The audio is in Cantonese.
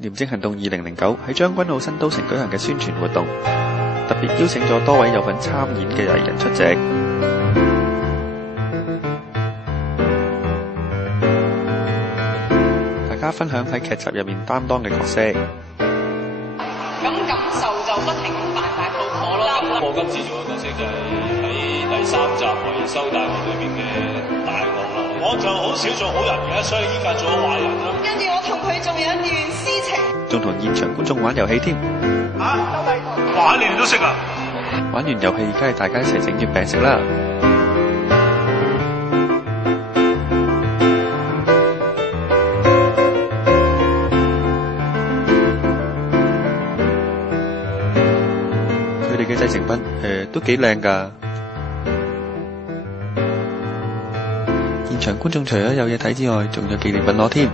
廉政行動2009喺將軍澳新都城舉行嘅宣傳活動，特別邀請咗多位有份參演嘅藝人出席，大家分享喺劇集入面擔當嘅角色。咁感受就不停咁大爆破咯。我今次做嘅角色就係喺第3集維修大樓裏邊嘅大惡啦。我就好少做好人嘅，所以依家做咗壞人啦。跟住我同佢仲有一段私情，仲同現場觀眾玩遊戲添。哇！你哋都識啊？玩完遊戲，梗係大家一齊整月餅食啦。佢哋嘅製成品都幾靚㗎。現場觀眾除咗有嘢睇之外，仲有紀念品攞添。